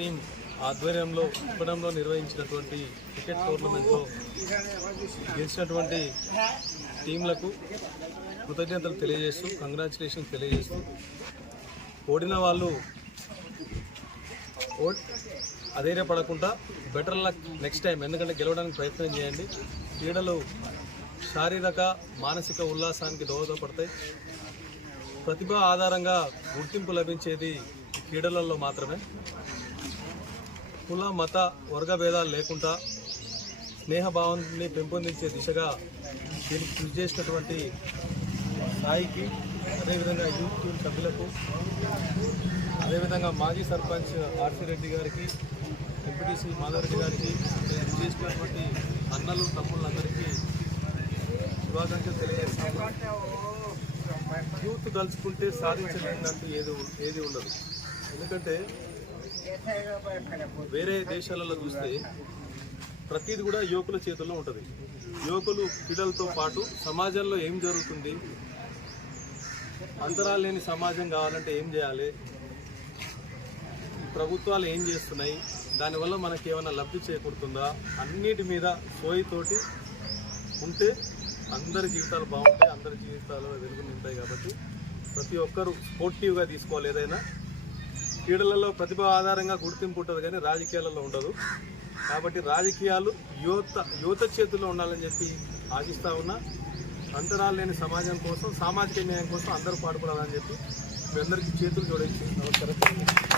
Team ఆధ్వర్యంలో ఇప్పడంలో నిర్వహించినటువంటి cricket టోర్నమెంట్లో గెలిచినటువంటి టీంలకు కృతజ్ఞతలు తెలియజేస్తూ కంగ్రాచులేషన్స్ తెలియజేస్తూ ఓడిన వాళ్ళు ఓ అధైర్యపడకుండా బెటర్ లక్ నెక్స్ట్ టైం ఎందుకంటే గెలవడానికి ప్రయత్నం చేయండి. క్రీడలు శారీరక మానసిక ఉల్లాసానికి దోహదపడతాయి. ప్రతిభ ఆధారంగా గుర్తింపు లభించేది క్రీడలలో మాత్రమే. కుల మత వర్గ భేదాలు లేకుండా స్నేహభావాన్ని పెంపొందించే దిశగా దీనికి కృషి చేసినటువంటి స్థాయికి అదేవిధంగా యూత్ టీమ్ సభ్యులకు అదేవిధంగా మాజీ సర్పంచ్ ఆర్సీ రెడ్డి గారికి ఎంపీటీసీ మాధవరెడ్డి గారికి నేను చేసినటువంటి అన్నలు తమ్ముళ్ళందరికీ శుభాకాంక్షలు తెలియజేస్తాను యూత్ కలుసుకుంటే సాధించలేదంటూ ఏది ఏది ఉండదు. ఎందుకంటే వేరే దేశాలలో చూస్తే ప్రతిది కూడా యువకుల చేతుల్లో ఉంటుంది. యువకులు క్రీడలతో పాటు సమాజంలో ఏం జరుగుతుంది? అంతరాలు లేని సమాజం కావాలంటే ఏం చేయాలి? ప్రభుత్వాలు ఏం చేస్తున్నాయి? దానివల్ల మనకి ఏమైనా లబ్ధి చేకూరుతుందా? అన్నిటి మీద సోయితోటి ఉంటే అందరి జీవితాలు బాగుంటాయి అందరి జీవితాలు వెలుగు నింటాయి కాబట్టి ప్రతి ఒక్కరూ స్పోర్టివ్గా తీసుకోవాలి ఏదైనా. క్రీడలలో ప్రతిభ ఆధారంగా గుర్తింపు ఉంటుంది కానీ రాజకీయాలలో ఉండదు. కాబట్టి రాజకీయాలు యువత యువత చేతుల్లో ఉండాలని చెప్పి ఆశిస్తా ఉన్నా. అంతరాలు లేని సమాజం కోసం సామాజిక న్యాయం కోసం అందరూ పాటుపడాలని చెప్పి మీ అందరికీ చేతులు జోడించి నమస్కారం.